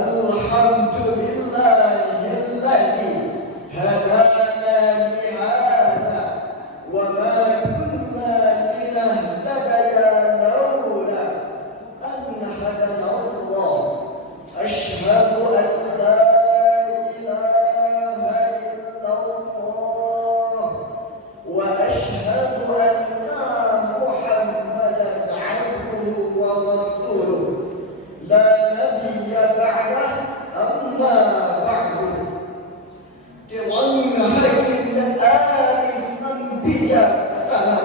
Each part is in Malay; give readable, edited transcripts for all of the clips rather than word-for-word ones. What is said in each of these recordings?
Alhamdulillahilladzi hadana lihada wa ma kunna linahtadiya laula an hadana Allah. Asyhadu an la ilaha illallah wa asyhadu anna Muhammadan abduhu wa rasuluh. La nabiyya ba'dah amma ba'du. Tuhan hakim dan arif dan bijaksana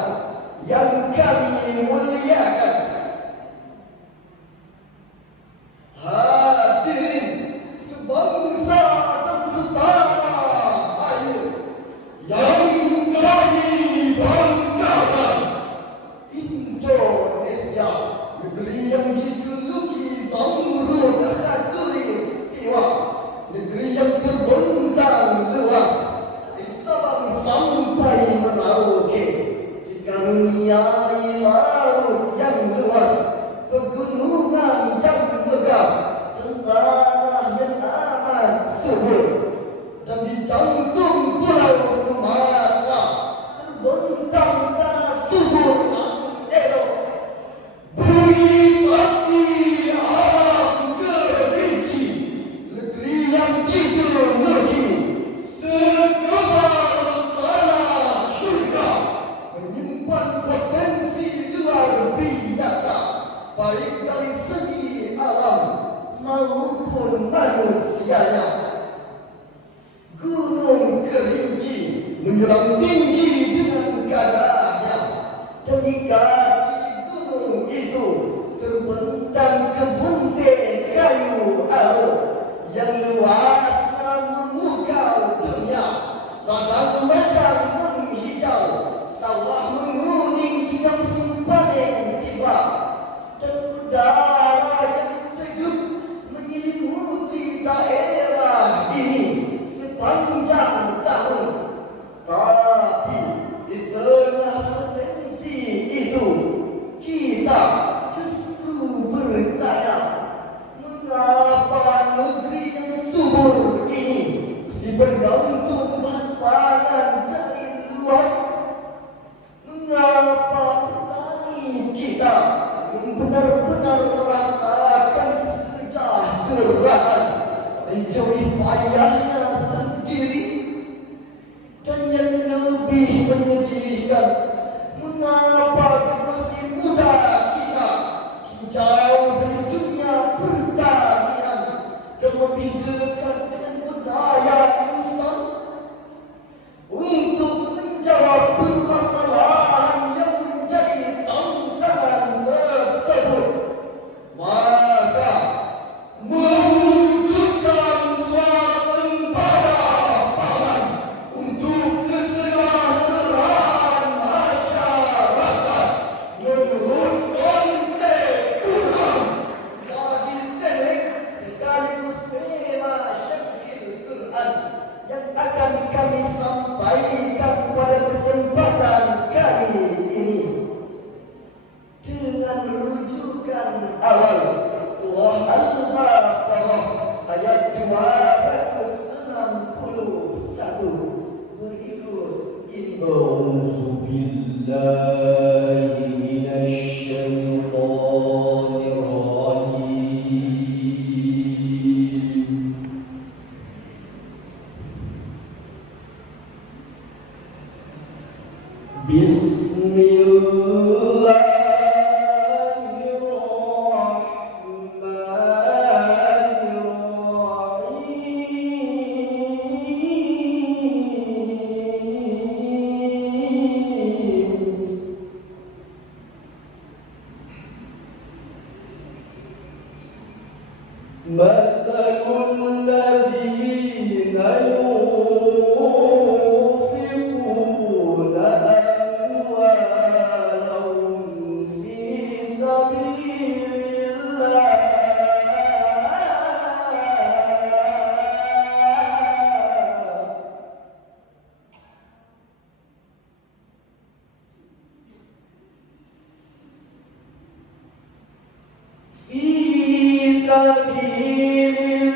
yang kami muliakan, hadirin sebangsa dan setara air yang kami banggakan, Indonesia, negeri yang dijuluki Zamrud Khatulistiwa, negeri yang terbentang luas di Sabang sampai Merauke, dikaruniai laut yang luas, pegunungan yang megah, tanah yang amat subur, dan di jantung Pulau Sumatera terbentang tanah subur Antero, bumi sakti alam kerinci, negeri yang dijuluki segumpal tanah surga, menyimpan potensi luar biasa baik dari segi alam maupun manusianya. Gunung Kerinci menjulang tinggi dengan gagahnya, dan di kaki gunung itu terbentang kebun teh kayu aro yang luasnya memukau dunia. Ladang medang menghijau, sawah menguning jika musim panen tiba, dan udara yang sejuk menyelimuti daerah ini sepanjang tahun. Tapi di tengah potensi itu, kita justru bertanya, mengapa negeri yang subur ini masih bergantung bantalan dari luar? Mengapa petani kita belum benar-benar merasakan kesejahteraan dari jerih payahnya sendiri? Dan yang lebih menyedihkan, mengapa generasi muda kita jauh dari dunia pertanian dan lebih dekat dengan budaya instan? Untuk menjawab permasalahan yang menjadi tantangan tersebut, maka mewujudkan swasembada pangan untuk kesejahteraan masyarakat menurut konsep Quran jadi teknik sekaligus tema syakil Quran yang akan kami sampaikan pada kesempatan kali ini dengan rujukan awal surah Al-Baqarah ayat 261 berikut ini. A'udzu billahi minasy syaithanir rajim. Masalul ladzina yunfiquna amwalahum fi sabilillah fi sabilillah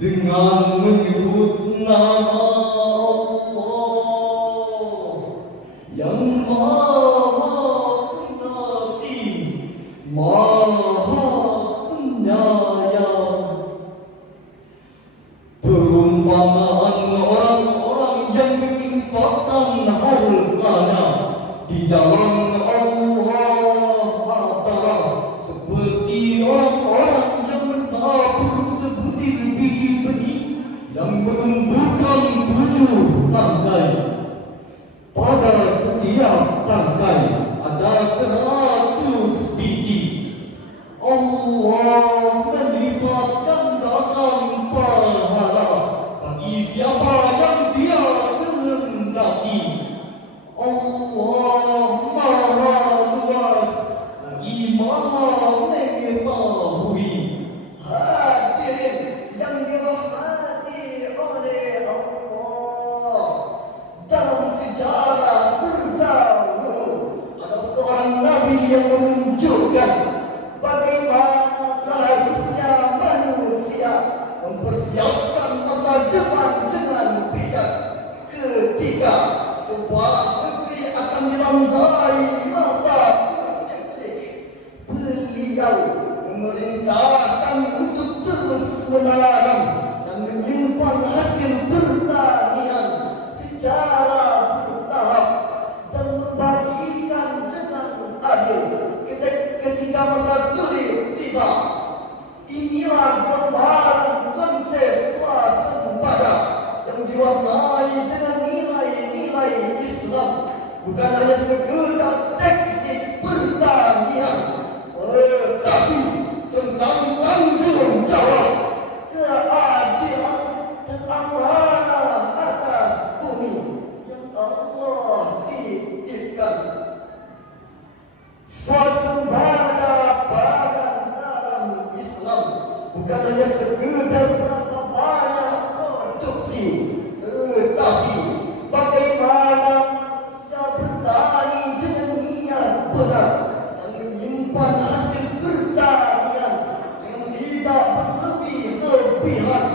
dengan menyebut nama Allah yang Maha Pengasih, Maha Penyayang. Perumpamaan orang-orang yang menginfakkan hartanya di jalan Allah Ta'ala seperti orang-orang yang menabur sebutir biji benih yang menumbuhkan 7 tangkai. Pada setiap tangkai ada 100 biji. Allah melipat gandakan pahala bagi siapa yang Dia kehendaki. Allah Maha Luas lagi Maha Mengetahui. Hadirin yang dirahmati oleh Allah, dalam sejarah terdahulu ada seorang Nabi yang menunjukkan bagaimana seharusnya manusia mempersiapkan masa depan dengan bijak ketika sebuah negeri akan dilanda masa paceklik. Beliau memerintahkan untuk terus menanam dan menyimpan hasil pertanian secara bertahap dan membagikan dengan adil ketika masa sulit tiba. Inilah gambaran konsep swasembada yang diwarnai dengan nilai-nilai Islam, bukan hanya sekedar teknik pertanian, tetapi tentang tanggung jawab, keadilan dan amanah atas bumi yang Allah titipkan. Swasembada badan dalam Islam bukan hanya sekedar berapa banyak produksi, tetapi bagaimana manusia bertani dengan niat benar dan menyimpan hasil pertanian dengan tidak berlebih-lebihan,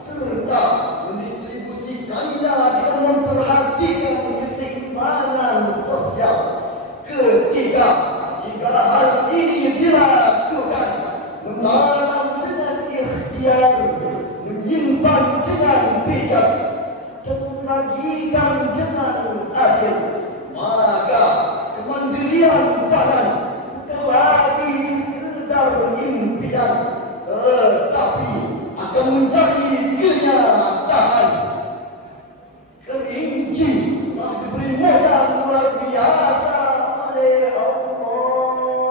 serta mendistribusikannya dengan memperhatikan keseimbangan sosial. Jika hal ini dilakukan, menanam dengan ikhtiar, menyimpan dengan bijak, dan membagikan dengan adil, maka kemandirian badan bukan lagi sekedar impian, tetapi akan menjadi kenyataan. Kerinci telah diberi modal luar biasa oleh Allah.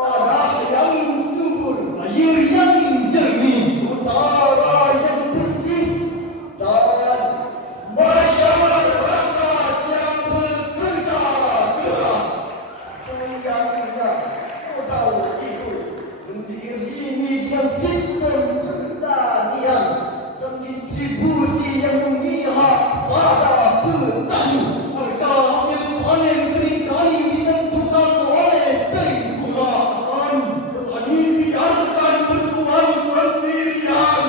Tanah yang subur, air yang jernih, Udara yang bersih, dan masyarakat yang bekerja keras. Sayangnya modal itu diiringi dengan sistem pertanian dan distribusi yang memihak pada petani. harga hasil panen seringkali ditentukan oleh tengkulak. Petani biarkan berjuang sendirian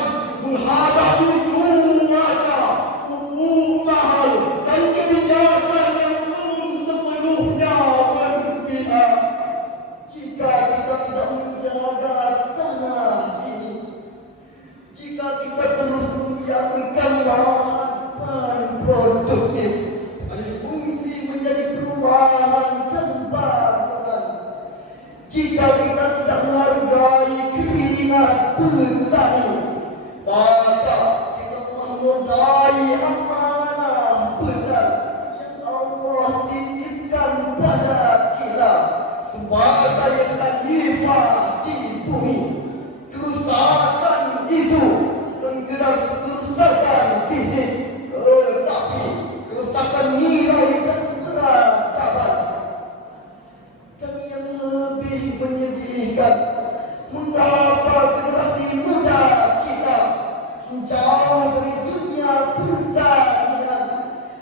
menghadapi cuaca, pupuk mahal dan kebijakan yang belum sepenuhnya berpihak. Jika kita tidak menjaga tanah ini, jika kita terus membiarkan lahan produktif alih fungsi menjadi perumahan dan bangunan, jika kita tidak menghargai keinginan petani, maka kita telah menodai amanah besar yang Allah titipkan pada kita sebagai khalifah di bumi. Kerusakan itu bukan kerusakan fisik, tetapi kerusakan nilai dan peradaban. Dan yang lebih menyedihkan, mengapa generasi muda kita jauh dari dunia pertanian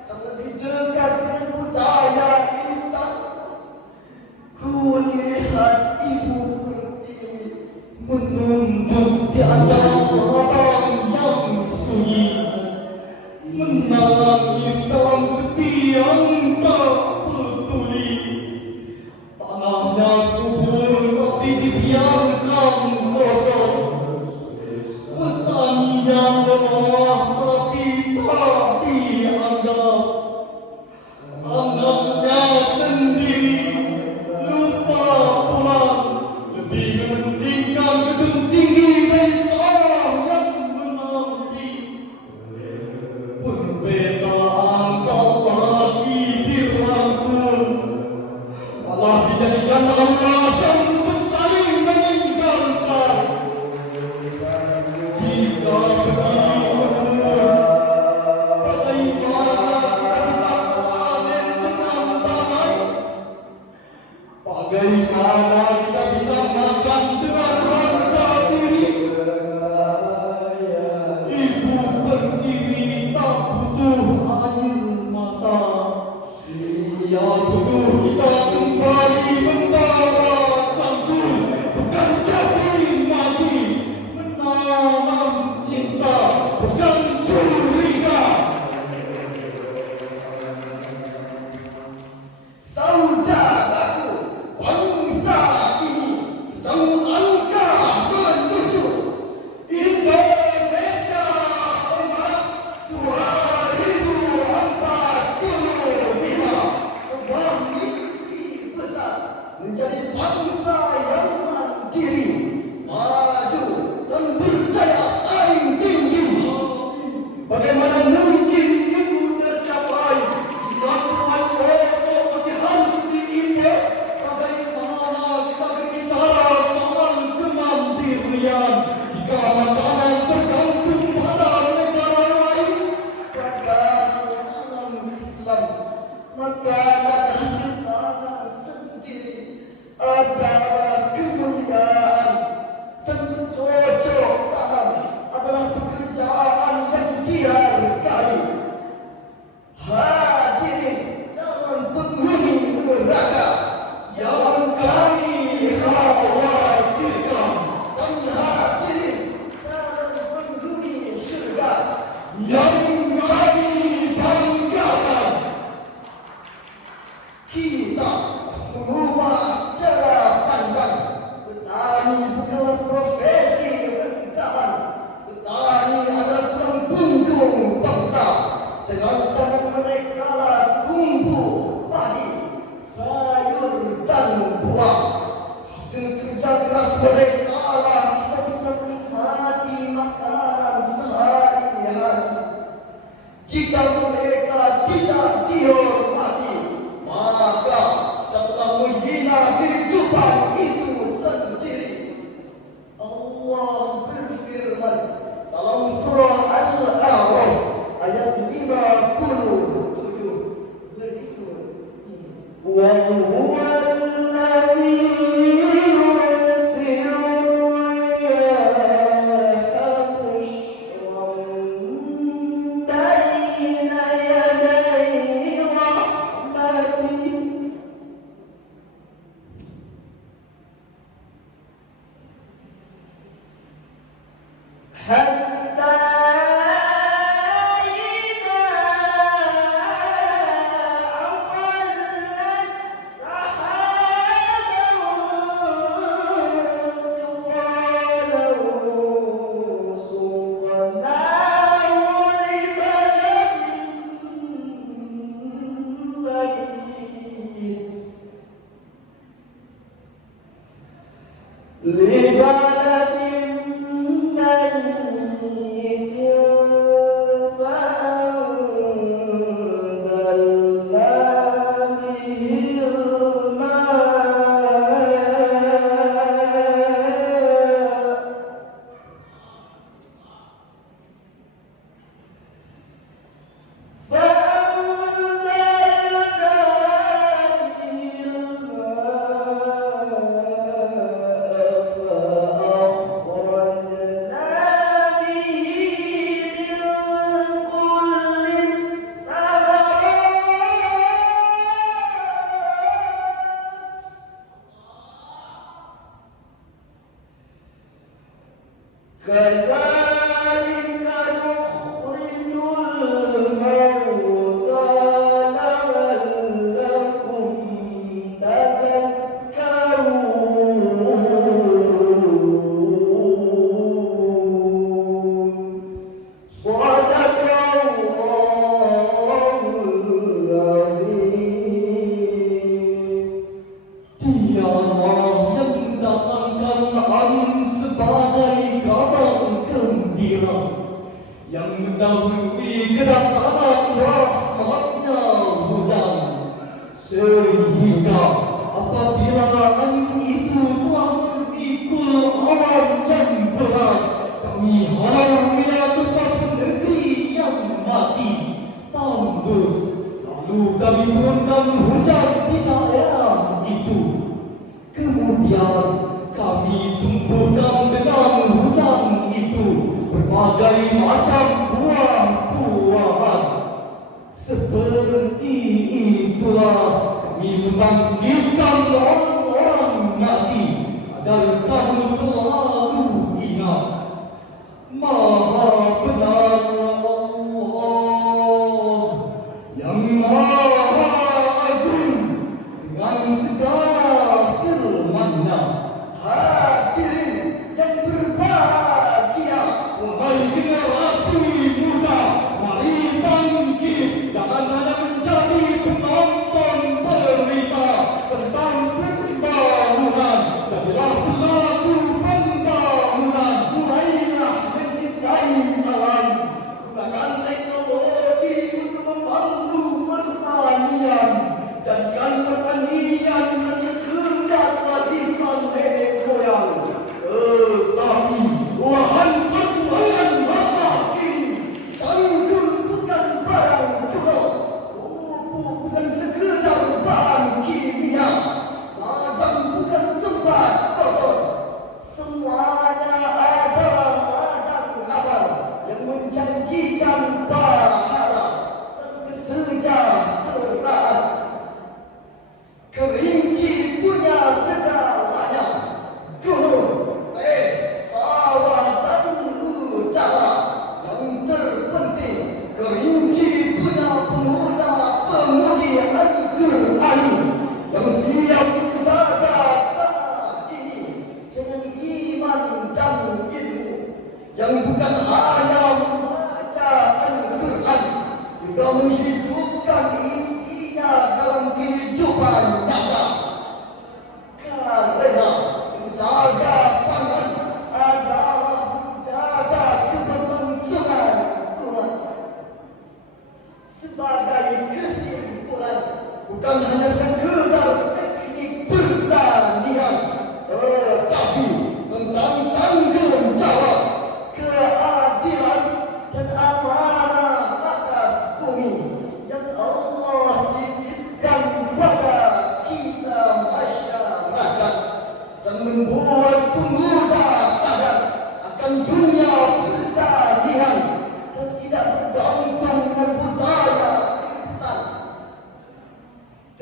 dan lebih dekat dengan budaya instan. Kulihat ibu pertiwi Menunjuk di antara orang yang sunyi, menangis dalam sepi yang tak peduli. Tanahnya subur tapi dibiarkan kosong. Petaninya lemah tapi tak dianggap. Anaknya sendiri lupa pulang, lebih mementingkan gedung tinggi dari seorang yang menanti. Perbedaan tak lagi dirangkul, malah dijadikan alasan untuk saling meninggalkan. Jika begini menurut, bagaimana kita bisa adil dengan damai? Bagaimana kita bisa makan dengan rendah diri? Ibu Pertiwi tak butuh air mata. Ia butuh kita kembali membawa cantum, bukan caci maki, menanam cinta, bukan curiga. Saudaraku, bangsa ini sedang langkah menuju Indonesia Emas 2045. Sebuah mimpi besar menjadi bangsa yang mandiri, maju dan berjaya saing tinggi. Bagaimana mungkin itu tercapai jika Tuhan pokok masih harus diimpor? Bagaimana kita berbicara soal kemandirian jika makanan tergantung pada negara lain? Dalam Islam, makanan hasil tangan sendiri adalah kemuliaan, dan bercocok tanam adalah pekerjaan yang dihargai. Hadirin, jangan penghuni neraka yang kami khawatirkan, dan hadirin, jangan penghuni syurga yang kami banggakan. Kita mengubah cara pandang. Petani bukanlah profesi rendahan. Petani adalah tulang punggung bangsa. Dengan tangan mereka lah tumbuh padi, sayur dan buah. Hasil kerja keras mereka lah kita bisa menikmati makanan sehari-hari. Jika mereka tidak dihormati, maka kita telah menghina kehidupan itu sendiri. Allah berfirman dalam surah Al-A'raf ayat 57 berikut ini. وَهُوَ الَّذِي يُرْسِلُ الرِّيَاحَ بُشْرًا بَيْنَ يَدَيْ رَحْمَتِهِ حَتَّى إِذَا أَقَلَّتْ لبلد ميت فأنزلنا به الماء كذلك نخرج mendahului kedatangan rahmatnya hujan, sehingga apabila angin itu telah memikul awan yang berat, kami halau ila ke suatu negeri yang mati, tandus. Lalu kami turunkan hujan di daerah itu. Kemudian kami tumbuhkan dengan hujan itu berbagai macam buah-buahan. Seperti itulah kami membangkitkan orang-orang mati agar kamu selalu ingat. Maha benar Allah yang Maha Agung dengan segala firman-Nya. Hadirin yang berbahagia, Wahai generasi muda, mari bangkit, jangan hanya menjadi penonton berita tentang pembangunan. Jadilah pelaku pembangunan. mulailah mencintai alam, gunakan teknologi untuk membantu pertanian. Jadikan pertanian sekedar warisan nenek moyang, tetapi lahan perbuahan masa kini. Tanggul bukan barang cukup, pupuk bukan sekedar bahan kimia, ladang bukan tempat kotor. Semuanya adalah ladang abal yang menjanjikan pahala tersejahtera. Kerinci punya segalanya, gunung, sawah dan udara. Yang terpenting, kerinci punya pemuda-pemudi Al-Quran yang siap menjaga tanah ini dengan iman dan ilmu, yang bukan hanya membaca Al-Quran, juga menghidupkan isinya dalam kehidupan nyata. Karena menjaga pangan adalah menjaga keberlangsungan Tuhan. Sebagai kesimpulan, bukan hanya sekedar teknik pertanian, tetapi tentang tanggung jawab, keadilan dan amanah atas bumi yang Allah titipkan kepada kita masyarakat, dan membuat pemuda sadar akan dunia pertanian dan tidak bergantung dengan budaya instan.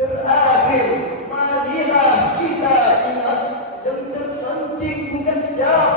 Terakhir, marilah kita ingat yang terpenting bukan siapa